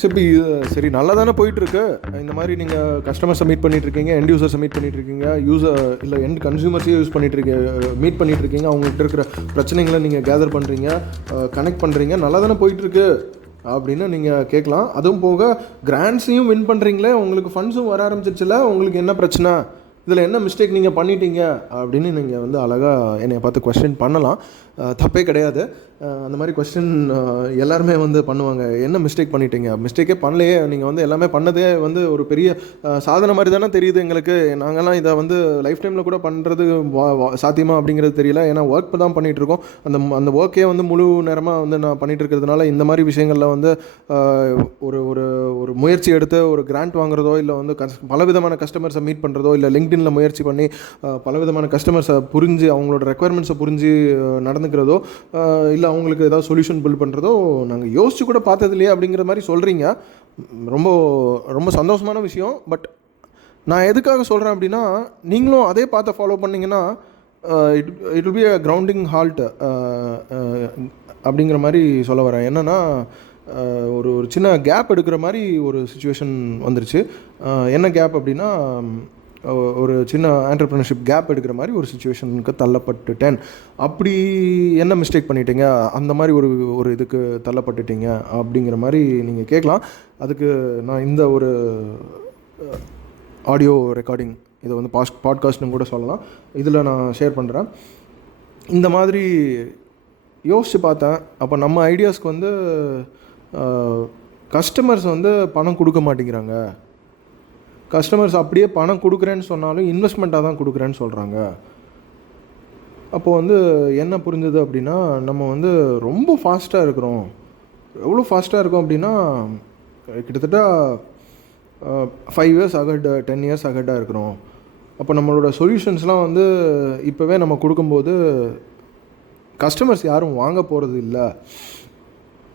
சரி இப்போ இது சரி நல்லா தானே போயிட்டுருக்கு. இந்த மாதிரி நீங்கள் கஸ்டமர் சப்மிட் பண்ணிட்டுருக்கீங்க எண்ட் யூசர் சப்மிட் பண்ணிட்டு இருக்கீங்க யூசர் இல்லை எண்ட் கன்சியூமர்ஸையும் யூஸ் பண்ணிட்டு இருக்கீங்க மீட் பண்ணிட்டு இருக்கீங்க அவங்ககிட்ட இருக்கிற பிரச்சனைகளை நீங்கள் கேதர் பண்ணுறீங்க கனெக்ட் பண்ணுறீங்க நல்லா தானே போயிட்டுருக்கு அப்படின்னு நீங்கள் கேட்கலாம். அதுவும் போக கிராண்ட்ஸையும் வின் பண்ணுறீங்களே உங்களுக்கு ஃபண்ட்ஸும் வர ஆரம்பிச்சிருச்சுல உங்களுக்கு என்ன பிரச்சனை? இதில் என்ன மிஸ்டேக் நீங்கள் பண்ணிட்டீங்க? அப்படின்னு நீங்கள் வந்து அழகாக என்னை பார்த்து கொஸ்டின் பண்ணலாம். தப்பே கிடையாது. அந்த மாதிரி கொஸ்டின் எல்லாருமே வந்து பண்ணுவாங்க. என்ன மிஸ்டேக் பண்ணிட்டீங்க? மிஸ்டேக்கே பண்ணலையே. நீங்கள் வந்து எல்லாமே பண்ணதே வந்து ஒரு பெரிய சாதனை மாதிரி தானே தெரியுது எங்களுக்கு. நாங்கள்லாம் இதை வந்து லைஃப் டைமில் கூட பண்ணுறது சாத்தியமா அப்படிங்கிறது தெரியல. ஏன்னா ஒர்க் தான் பண்ணிகிட்ருக்கோம் அந்த அந்த ஒர்க்கே வந்து முழு நேரமாக வந்து நான் பண்ணிட்டு இருக்கிறதுனால இந்த மாதிரி விஷயங்களில் வந்து ஒரு ஒரு ஒரு முயற்சி எடுத்து ஒரு கிராண்ட் வாங்குறதோ இல்லை வந்து கஸ் பலவிதமான கஸ்டமர்ஸை மீட் பண்ணுறதோ இல்லை லிங்க்டின்ல முயற்சி பண்ணி பலவிதமான கஸ்டமர்ஸை புரிஞ்சு அவங்களோட ரெக்குயர்மெண்ட்ஸை புரிஞ்சு நடந்துக்கிறதோ இல்லை அவங்களுக்கு ஏதாவது சொல்யூஷன் பில்ட் பண்ணுறதோ நாங்கள் யோசிச்சு கூட பார்த்தது இல்லையே அப்படிங்கிற மாதிரி சொல்கிறீங்க ரொம்ப ரொம்ப சந்தோஷமான விஷயம். பட் நான் எதுக்காக சொல்கிறேன் அப்படின்னா நீங்களும் அதே பார்த்து ஃபாலோ பண்ணிங்கன்னா it it will be a grounding halt அப்படிங்கிற மாதிரி சொல்ல வரேன். என்னென்னா ஒரு ஒரு சின்ன கேப் எடுக்கிற மாதிரி ஒரு சுச்சுவேஷன் வந்துருச்சு. என்ன கேப் அப்படின்னா ஒரு சின்ன ஆண்டர்பிரினர்ஷிப் கேப் எடுக்கிற மாதிரி ஒரு சுச்சுவேஷனுக்கு தள்ளப்பட்டுட்டேன். அப்படி என்ன மிஸ்டேக் பண்ணிட்டீங்க? அந்த மாதிரி ஒரு ஒரு இதுக்கு தள்ளப்பட்டுட்டீங்க அப்படிங்கிற மாதிரி நீங்கள் கேட்கலாம். அதுக்கு நான் இந்த ஒரு ஆடியோ ரெக்கார்டிங் இதை வந்து பாஸ் பாட்காஸ்ட்னு கூட சொல்லலாம். இதில் நான் ஷேர் பண்ணுறேன் இந்த மாதிரி யோசித்து பார்த்தேன். அப்போ நம்ம ஐடியாஸ்க்கு வந்து கஸ்டமர்ஸ் வந்து பணம் கொடுக்க மாட்டேங்கிறாங்க. கஸ்டமர்ஸ் அப்படியே பணம் கொடுக்குறேன்னு சொன்னாலும் இன்வெஸ்ட்மெண்ட்டாக தான் கொடுக்குறேன்னு சொல்கிறாங்க அப்போ வந்து என்ன புரிஞ்சுது அப்படின்னா நம்ம வந்து ரொம்ப ஃபாஸ்ட்டாக இருக்கிறோம். எவ்வளோ ஃபாஸ்ட்டாக இருக்கோம் அப்படின்னா கிட்டத்தட்ட ஃபைவ் இயர்ஸ் அகட் டென் இயர்ஸ் அகட்டாக இருக்கிறோம். அப்போ நம்மளோட சொல்யூஷன்ஸ்லாம் வந்து இப்போவே நம்ம கொடுக்கும்போது கஸ்டமர்ஸ் யாரும் வாங்க போகிறது இல்லை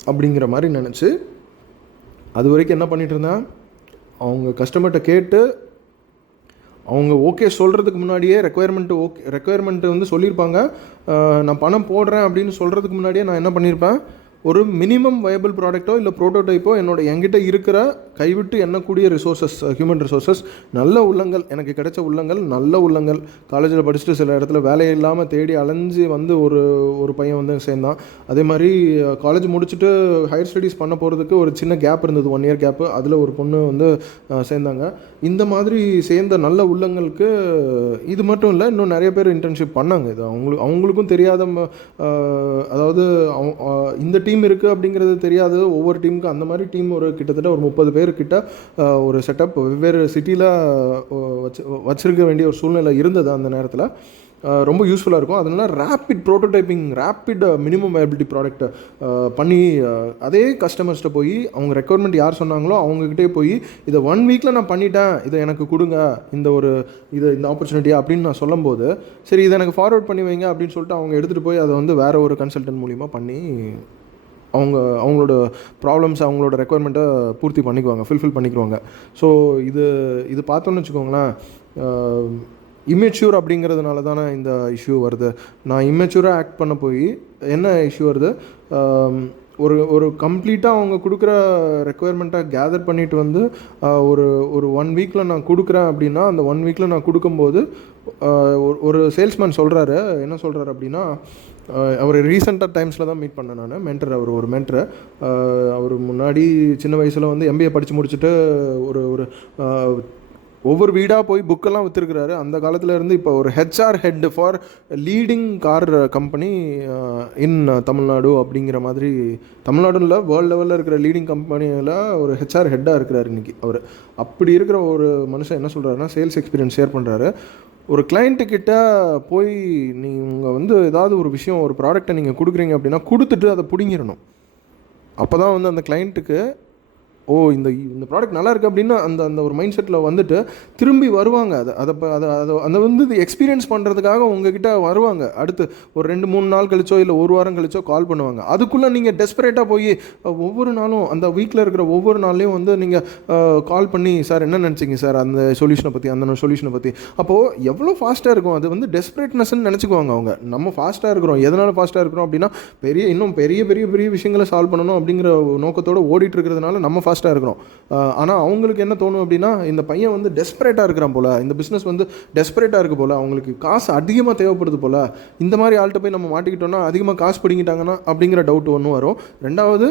அப்படிங்கிற மாதிரி நினச்சி அது வரைக்கும் என்ன பண்ணிகிட்டு இருந்தேன்? அவங்க கஸ்டமர்கிட்ட கேட்டு அவங்க ஓகே சொல்கிறதுக்கு முன்னாடியே ரெக்குயர்மெண்ட்டு ஓகே ரெக்குயர்மெண்ட்டு வந்து சொல்லியிருப்பாங்க. நான் பணம் போடுறேன் அப்படின்னு சொல்கிறதுக்கு முன்னாடியே நான் என்ன பண்ணியிருப்பேன்? ஒரு மினிமம் வயபிள் ப்ராடக்ட்டோ இல்லை ப்ரோட்டோடைப்போ என்னோட என்கிட்ட இருக்கிற கைவிட்டு எண்ணக்கூடிய ரிசோர்ஸஸ் ஹியூமன் ரிசோர்ஸஸ் நல்ல உள்ளங்கள் எனக்கு கிடைச்ச உள்ளங்கள் நல்ல உள்ளங்கள். காலேஜில் படிச்சுட்டு சில இடத்துல வேலை இல்லாமல் தேடி அலைஞ்சு வந்து ஒரு ஒரு பையன் வந்து சேர்ந்தான். அதே மாதிரி uh, காலேஜ் முடிச்சுட்டு ஹையர் ஸ்டடீஸ் பண்ண போகிறதுக்கு ஒரு சின்ன கேப் இருந்தது ஒன் இயர் கேப்பு அதில் ஒரு பொண்ணு வந்து uh, சேர்ந்தாங்க. இந்த மாதிரி சேர்ந்த நல்ல உள்ளங்களுக்கு இது மட்டும் இல்லை இன்னும் நிறைய பேர் இன்டர்ன்ஷிப் பண்ணாங்க. இது அவங்களுக்கு அவங்களுக்கும் தெரியாத ம- uh, அதாவது அவங்க- இந்த டீம் இருக்குது அப்படிங்கிறது தெரியாது. ஒவ்வொரு டீமுக்கும் அந்த மாதிரி டீம் ஒரு கிட்டத்தட்ட ஒரு முப்பது பேர் கிட்ட ஒரு செட்டப் வெவ்வேறு சிட்டியில் வச்சு வச்சிருக்க வேண்டிய ஒரு சூழ்நிலை இருந்தது அந்த நேரத்தில். ரொம்ப யூஸ்ஃபுல்லாக இருக்கும். அதனால rapid prototyping rapid minimum viability product பண்ணி அதே கஸ்டமர்ஸ்கிட்ட போய் அவங்க ரெக்குவயர்மெண்ட் யார் சொன்னாங்களோ அவங்கக்கிட்டே போய் இதை ஒன் வீக்கில் நான் பண்ணிட்டேன் இதை எனக்கு கொடுங்க இந்த ஒரு இது இந்த ஆப்பர்ச்சுனிட்டியா அப்படின்னு நான் சொல்லும்போது சரி இதை எனக்கு ஃபார்வர்ட் பண்ணி வைங்க அப்படின்னு சொல்லிட்டு அவங்க எடுத்துகிட்டு போய் அதை வந்து வேறு ஒரு கன்சல்டன்ட் மூலிமா பண்ணி அவங்க அவங்களோட ப்ராப்ளம்ஸ் அவங்களோட ரெக்குவயர்மெண்ட்டை பூர்த்தி பண்ணிக்குவாங்க ஃபில்ஃபில் பண்ணிக்குவாங்க. ஸோ இது இது பார்த்தோன்னு வச்சுக்கோங்களேன் இம்மெச்சூர் அப்படிங்கிறதுனால தானே இந்த இஷ்யூ வருது. நான் இம்மெச்சூராக ஆக்ட் பண்ண போய் என்ன இஷ்யூ வருது? ஒரு ஒரு கம்ப்ளீட்டாக அவங்க கொடுக்குற ரெக்குயர்மெண்ட்டை கேதர் பண்ணிட்டு வந்து ஒரு ஒரு ஒன் வீக்கில் நான் கொடுக்குறேன் அப்படின்னா அந்த ஒன் வீக்கில் நான் கொடுக்கும்போது ஒரு ஒரு சேல்ஸ்மேன் சொல்கிறாரு என்ன சொல்கிறாரு அப்படின்னா அவர் ரீசெண்டாக டைம்ஸில் தான் மீட் பண்ணேன் நான். மென்டர் அவர் ஒரு மென்டர் அவர் முன்னாடி சின்ன வயசில் வந்து எம்பிஏ படித்து முடிச்சுட்டு ஒரு ஒரு ஒவ்வொரு வீடாக போய் புக்கெல்லாம் விற்றுருக்கிறாரு அந்த காலத்தில் இருந்து இப்போ ஒரு HR head for leading car company in Tamil Nadu அப்படிங்கிற மாதிரி தமிழ்நாடுல வேர்ல்டு லெவலில் இருக்கிற லீடிங் கம்பெனியில் ஒரு ஹெச்ஆர் ஹெட்டாக இருக்கிறார் இன்றைக்கி அவர். அப்படி இருக்கிற ஒரு மனுஷன் என்ன சொல்கிறாருன்னா சேல்ஸ் எக்ஸ்பீரியன்ஸ் ஷேர் பண்ணுறாரு ஒரு கிளைண்ட்டுக்கிட்ட போய் நீங்கள் வந்து ஏதாவது ஒரு விஷயம் ஒரு ப்ராடக்ட்டை நீங்கள் கொடுக்குறீங்க அப்படின்னா கொடுத்துட்டு அதை பிடுங்கிடணும். அப்போ தான் வந்து அந்த கிளைண்ட்டுக்கு ஓ இந்த இந்த ப்ராடக்ட் நல்லா இருக்குது அப்படின்னு அந்த அந்த ஒரு மைண்ட் செட்டில் வந்துட்டு திரும்பி வருவாங்க. அதை அதை அதை அதை அதை அந்த வந்து இது எக்ஸ்பீரியன்ஸ் பண்ணுறதுக்காக உங்ககிட்ட வருவாங்க. அடுத்து ஒரு ரெண்டு மூணு நாள் கழிச்சோ இல்லை ஒரு வாரம் கழிச்சோ கால் பண்ணுவாங்க. அதுக்குள்ளே நீங்கள் டெஸ்பரேட்டாக போய் ஒவ்வொரு நாளும் அந்த வீக்கில் இருக்கிற ஒவ்வொரு நாள்லையும் வந்து நீங்கள் கால் பண்ணி சார் என்ன நினச்சிங்க சார்? அந்த சொல்யூஷனை பற்றி அந்த சொல்யூஷனை பற்றி அப்போது எவ்வளோ ஃபாஸ்ட்டாக இருக்கும்? அது வந்து டெஸ்பரேட்னஸ்ன்னு நினச்சிக்குவாங்க அவங்க. நம்ம ஃபாஸ்ட்டாக இருக்கிறோம். எதனால் ஃபாஸ்ட்டாக இருக்கிறோம் அப்படின்னா பெரிய இன்னும் பெரிய பெரிய பெரிய விஷயங்களை சால்வ் பண்ணணும் அப்படிங்கிற ஒரு ஓடிட்டு இருக்கிறதுனால நம்ம ஃபாஸ்ட்டாக ஃபாஸ்ட்டாக இருக்கிறோம் ஆனால் அவங்களுக்கு என்ன தோணும் அப்படின்னா இந்த பையன் வந்து டெஸ்பரேட்டாக இருக்கிறான் போல் இந்த பிஸ்னஸ் வந்து டெஸ்பரேட்டாக இருக்குது போல் அவங்களுக்கு காசு அதிகமாக தேவைப்படுது போல் இந்த மாதிரி ஆள்கிட்ட போய் நம்ம மாட்டிக்கிட்டோம்னா அதிகமாக காசு பிடிங்கிட்டாங்கன்னா அப்படிங்கிற டவுட் ஒன்று வரும். ரெண்டாவது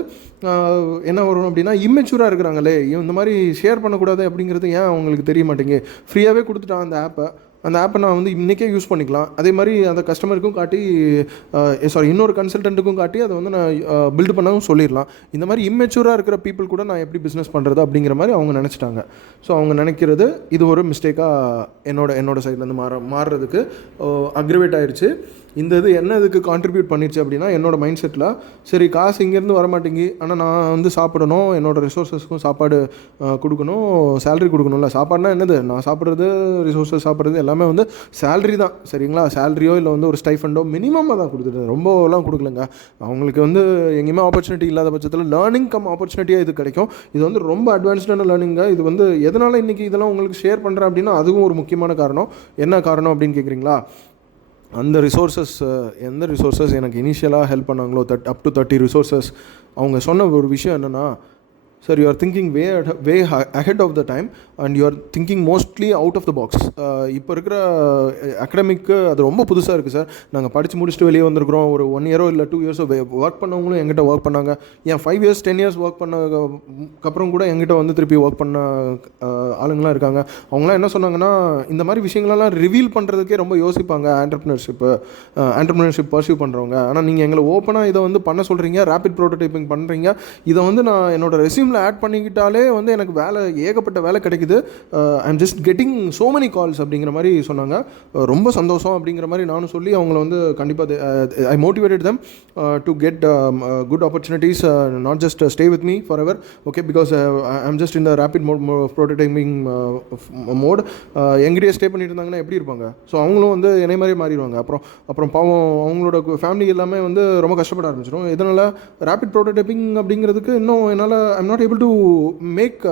என்ன வரும் அப்படின்னா இம்மெச்சூராக இருக்கிறாங்களே இந்த மாதிரி ஷேர் பண்ணக்கூடாது அப்படிங்கிறது ஏன் அவங்களுக்கு தெரிய மாட்டேங்குது? ஃப்ரீயாகவே கொடுத்துட்டான் அந்த ஆப்பை அந்த ஆப்பை நான் வந்து இன்றைக்கே யூஸ் பண்ணிக்கலாம். அதே மாதிரி அந்த கஸ்டமருக்கும் காட்டி சாரி இன்னொரு கன்சல்டண்ட்டுக்கும் காட்டி அதை வந்து நான் பில்டு பண்ணவும் சொல்லிடலாம். இந்த மாதிரி இம்மெச்சூராக இருக்கிற பீப்புள் கூட நான் எப்படி பிஸ்னஸ் பண்ணுறது அப்படிங்கிற மாதிரி அவங்க நினச்சிட்டாங்க. ஸோ அவங்க நினைக்கிறது இது ஒரு மிஸ்டேக்காக என்னோட என்னோட சைட்லேருந்து மாற மாறுறதுக்கு அக்ரிவேட் ஆயிடுச்சு இந்த இது என்ன இதுக்கு கான்ட்ரிபியூட் பண்ணிடுச்சு அப்படின்னா என்னோட மைண்ட் செட்டில் சரி காசு இங்கேருந்து வரமாட்டேங்கி ஆனால் நான் வந்து சாப்பிடணும் என்னோடய ரிசோர்ஸஸ்க்கும் சாப்பாடு கொடுக்கணும் சேலரி கொடுக்கணும்ல. சாப்பாடுனா என்னது? நான் சாப்பிட்றது ரிசோர்ஸஸ் சாப்பிட்றது எல்லாமே வந்து சேல்ரி தான். சரிங்களா? சேலரியோ இல்லை வந்து ஒரு ஸ்டைஃபண்டோ மினிமமாக தான் கொடுத்துட்டு ரொம்பலாம் கொடுக்கலங்க. அவங்களுக்கு வந்து எங்கேயுமே ஆப்பர்ச்சுனிட்டி இல்லாத பட்சத்தில் லேர்னிங் கம் ஆப்பர்ச்சுனிட்டியாக இது கிடைக்கும். இது வந்து ரொம்ப அட்வான்ஸ்டான லேர்னிங்காக இது வந்து எதனால் இன்றைக்கி இதெல்லாம் உங்களுக்கு ஷேர் பண்ணுறேன் அப்படின்னா அதுவும் ஒரு முக்கியமான காரணம். என்ன காரணம் அப்படின்னு கேட்குறீங்களா அந்த ரிசோர்ஸஸ் எந்த ரிசோர்ஸஸ் எனக்கு இனிஷியலாக ஹெல்ப் பண்ணாங்களோ that up to thirty resources அவங்க சொன்ன ஒரு விஷயம் என்னென்னா sir you are thinking way way ahead of the time and you are thinking mostly out of the box இப்போ இருக்கிற uh, அகடமிக்கு அது ரொம்ப புதுசாக இருக்குது சார் நாங்கள் படித்து முடிச்சுட்டு வெளியே வந்திருக்கிறோம். ஒரு ஒன் இயரோ இல்லை டூ இயர்ஸோ ஒர்க் பண்ணவங்களும் எங்கிட்ட ஒர்க் பண்ணாங்க. ஏன் five years ten years work பண்ணக்கப்புறம் கூட எங்கிட்ட வந்து திருப்பி ஒர்க் பண்ண ஆளுங்களாம் இருக்காங்க. அவங்களாம் என்ன சொன்னாங்கன்னா இந்த மாதிரி விஷயங்களெல்லாம் ரிவீல் பண்ணுறதுக்கே ரொம்ப யோசிப்பாங்க ஆண்டர்ப்ரினர்ஷிப்பு ஆண்டர்ப்ரினர்ஷிப் பர்சியூ பண்ணுறவங்க ஆனால் நீங்கள் எங்களை ஓப்பனாக இதை வந்து பண்ண சொல்கிறீங்க ரேபிட் ப்ரோட்டோடைப்பிங் பண்ணுறீங்க இதை வந்து நான் என்னோட டீமில் ஆட் பண்ணிக்கிட்டாலே வந்து எனக்கு வேலை ஏகப்பட்ட வேலை கிடைக்குது. I'm just getting so many calls அப்படிங்கிற மாதிரி சொன்னாங்க. Uh, ரொம்ப சந்தோஷம் அப்படிங்கிற மாதிரி நானும் சொல்லி அவங்கள வந்து கண்டிப்பாக I motivated them to get good opportunities not just stay with me for ever okay because I'm just இந்த ரேப்பிட் மோட் ப்ரோட்டோடைமிங் மோட் எங்கிட்டே ஸ்டே பண்ணிட்டு இருந்தாங்கன்னா எப்படி இருப்பாங்க? ஸோ அவங்களும் வந்து என்னை மாதிரி மாறிடுவாங்க. அப்புறம் அப்புறம் பாவம் அவங்களோட ஃபேமிலி எல்லாமே வந்து ரொம்ப கஷ்டப்பட ஆரம்பிச்சிடும். இதனால் ரேப்பிட் ப்ரோட்டோடைப்பிங் அப்படிங்கிறதுக்கு இன்னும் என்னால் I'm not able to make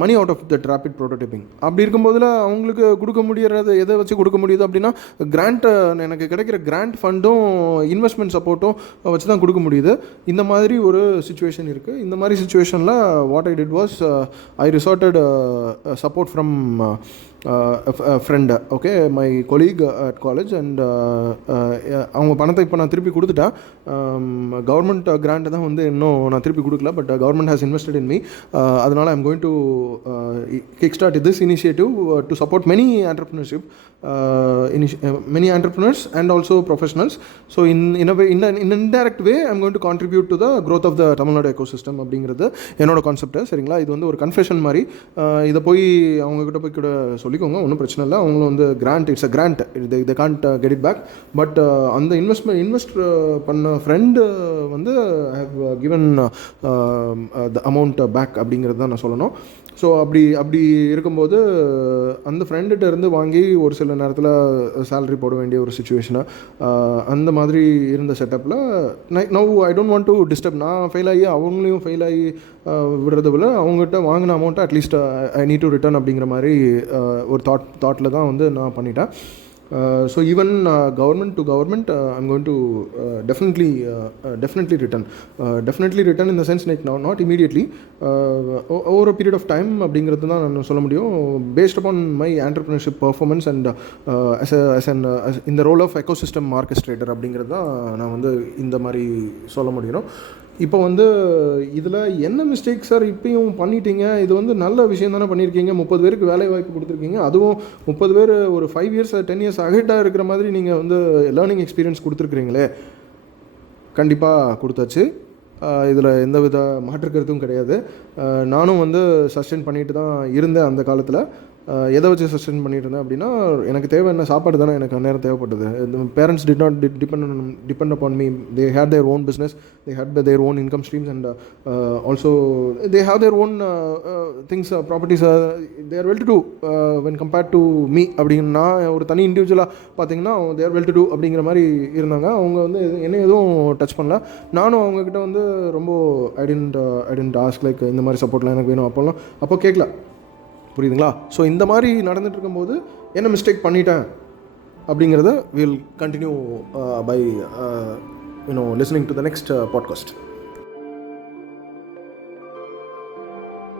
money out of that rapid prototyping அப்படி இருக்கும்போதில் அவங்களுக்கு கொடுக்க முடியறது எதை வச்சு கொடுக்க முடியுது அப்படின்னா கிராண்ட் எனக்கு கிடைக்கிற கிராண்ட் ஃபண்டும் இன்வெஸ்ட்மெண்ட் சப்போர்ட்டும் வச்சு தான் கொடுக்க முடியுது. இந்த மாதிரி ஒரு சுச்சுவேஷன் இருக்குது இந்த மாதிரி சுச்சுவேஷனில் what I did was I resorted support from friend okay my colleague at college and அவங்க பணத்தை இப்போ நான் திருப்பி கொடுத்துட்டேன் கவர்மெண்ட் கிராண்ட்டை தான் வந்து இன்னும் நான் திருப்பி கொடுக்கல but government has invested in me அதனால் I'm going to kick start this initiative to support many entrepreneurship many entrepreneurs and also professionals so in in way in in indirect way I'm going to contribute to the growth of the Tamil Nadu ecosystem அப்படிங்கிறது என்னோட concept சரிங்களா? இது வந்து ஒரு confession மாதிரி. Uh, இதை போய் அவங்கக்கிட்ட போய் கூட சொல்லிக்கோங்க ஒன்றும் பிரச்சனை இல்லை. அவங்களும் வந்து கிராண்ட் இட்ஸ் அ கிராண்ட் இது இதை can't get it back but அந்த இன்வெஸ்ட்மெண்ட் இன்வெஸ்ட் uh, பண்ண ஃப்ரெண்டு uh, வந்து have given the amount back அப்படிங்கிறது தான் நான் சொல்லணும். ஸோ அப்படி அப்படி இருக்கும்போது அந்த ஃப்ரெண்டுகிட்ட இருந்து வாங்கி ஒரு சில நேரத்தில் சேலரி uh, போட வேண்டிய ஒரு சுச்சுவேஷனை அந்த மாதிரி இருந்த செட்டப்பில் now I don't want to disturb நான் ஃபெயில் ஆகி அவங்களையும் ஃபெயில் ஆகி விடுறது விடுறத விட அவங்ககிட்ட வாங்கின அமௌண்ட்டை at least I need to return அப்படிங்கிற மாதிரி ஒரு தாட் தாட்டில் தான் வந்து நான் பண்ணிட்டேன். So even government to government I'm going to definitely definitely return definitely return இந்த sense like not immediately over period of time அப்படிங்கிறது தான் நான் சொல்ல முடியும். Based upon my entrepreneurship performance and as as an இந்த ரோல் ஆஃப் எக்கோசிஸ்டம் ஆர்கெஸ்ட்ரேட்டர் அப்படிங்கிறது தான் நான் வந்து இந்த மாதிரி சொல்ல முடியும். இப்போ வந்து இதில் என்ன மிஸ்டேக் சார் இப்பயும் பண்ணிட்டீங்க? இது வந்து நல்ல விஷயம் தானே பண்ணியிருக்கீங்க. முப்பது பேருக்கு வேலை வாய்ப்பு கொடுத்துருக்கீங்க. அதுவும் முப்பது பேர் ஒரு ஃபைவ் இயர்ஸ் டென் இயர்ஸ் அகெட்டாக இருக்கிற மாதிரி நீங்கள் வந்து லேர்னிங் எக்ஸ்பீரியன்ஸ் கொடுத்துருக்குறீங்களே. கண்டிப்பாக கொடுத்தாச்சு. இதில் எந்த வித மாற்று கருத்தும் கிடையாது நானும் வந்து சஸ்டெயின் பண்ணிட்டு தான் இருந்தேன் அந்த காலத்தில். எதை வச்சு சஸ்டெயின் பண்ணிட்டு இருந்தேன் அப்படின்னா எனக்கு தேவை என்ன சாப்பாடு தானே எனக்கு அந்நேரம் தேவைப்பட்டது. Parents did not depend depend upon me they had their own business they had their own income streams and also they have their own things properties they're well to do when compared to me அப்படின்னு நான் ஒரு தனி இண்டிவிஜுவலாக பார்த்தீங்கன்னா தேர் well to two அப்படிங்கிற மாதிரி இருந்தாங்க. அவங்க வந்து என்ன எதுவும் டச் பண்ணல. நானும் அவங்கக்கிட்ட வந்து ரொம்ப ஐடென்ட் ஐடென்ட் ஆஸ்க் லைக் இந்த மாதிரி சப்போர்ட்லாம் எனக்கு வேணும். அப்போல்லாம் அப்போ கேட்கல. புரியுதுங்களா? ஸோ இந்த மாதிரி நடந்துட்டு இருக்கும்போது என்ன மிஸ்டேக் பண்ணிட்டேன் அப்படிங்கிறத will continue by you know listening to the next podcast